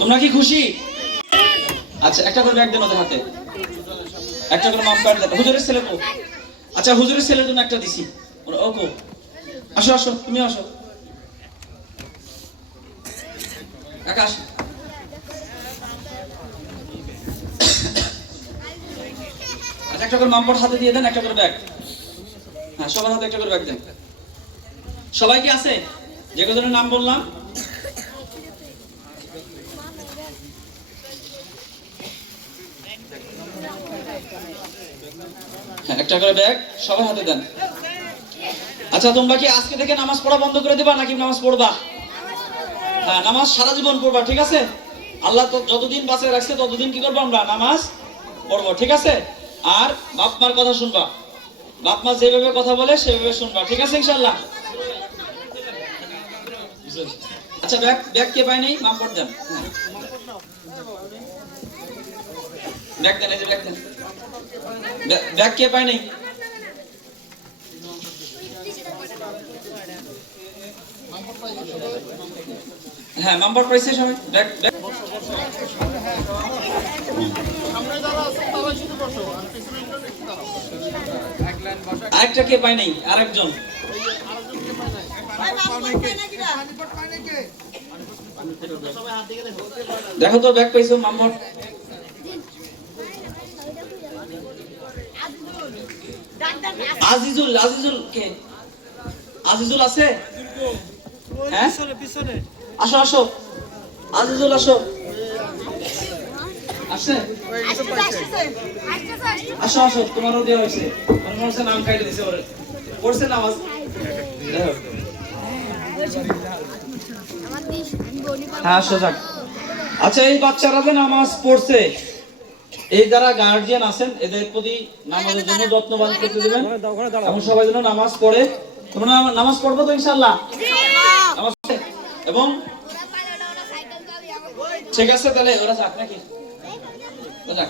তোমরা কি খুশি? আচ্ছা একটা করে ব্যাগ দেন ওদের হাতে। একটা করে মাপ কার্ড দেন। হুজুরের ছেলে কো? আচ্ছা হুজুরের ছেলের জন্য একটা দিছি। ওরা- ও কো? আসো আসো, তুমি আসো। কাকা, আসো। আচ্ছা একটা করে মামপট হাতে দিয়ে দেন, একটা করে ব্যাগ। হ্যাঁ সবার হাতে একটা করে ব্যাগ দেন। সবাই কি আছে? যে কজনের নাম বললাম? হ্যাঁ, একটা করে ব্যাগ সবার হাতে দেন। আচ্ছা তোমরা কি আজকে থেকে নামাজ পড়া বন্ধ করে দিবা নাকি নামাজ পড়বা? হ্যাঁ নামাজ সারা জীবন পড়বা ঠিক আছে? আল্লাহ তো যতদিন বাঁচে রাখছে ততদিন কি করব আমরা? নামাজ পড়ব ঠিক আছে? আর বাপ মার কথা শুনবা। বাপ মা যেভাবে কথা বলে সেভাবে শুনবা ঠিক আছে ইনশাল্লাহ আচ্ছা ব্যাগ ব্যাগ কে পায় নাই মাপ পড় দেন। ব্যাগ কে পায় হ্যাঁ নাম্বার পাইছে আরেকটা কে পায় নাই? আরেকজন। দেখো তো, ব্যাগ পাইছো নাম্বার আজিজুল আজিজুল কে? আজিজুল আছে? হ্যাঁ? আসো আসো। আজিজুল, আসো। আসো আসো। তোমারও দেওয়া হয়েছে। নাম কাইটে দিছে ওরে। পড়ছে দেখো। হ্যাঁ আসো যাক। আচ্ছা এই বাচ্চারা যে নামাজ পড়ছে এই যারা গার্জিয়ান আছেন এদের প্রতি নামাজের জন্য যত্নবান করতে দিবেন। এবং সবাই যেন নামাজ পড়ে। তোমরা নামাজ পড়ব তো ইনশাল্লাহ নামাজ পড়ে? এবং ঠিক আছে তাহলে ওরা যাক নাকি? যাক।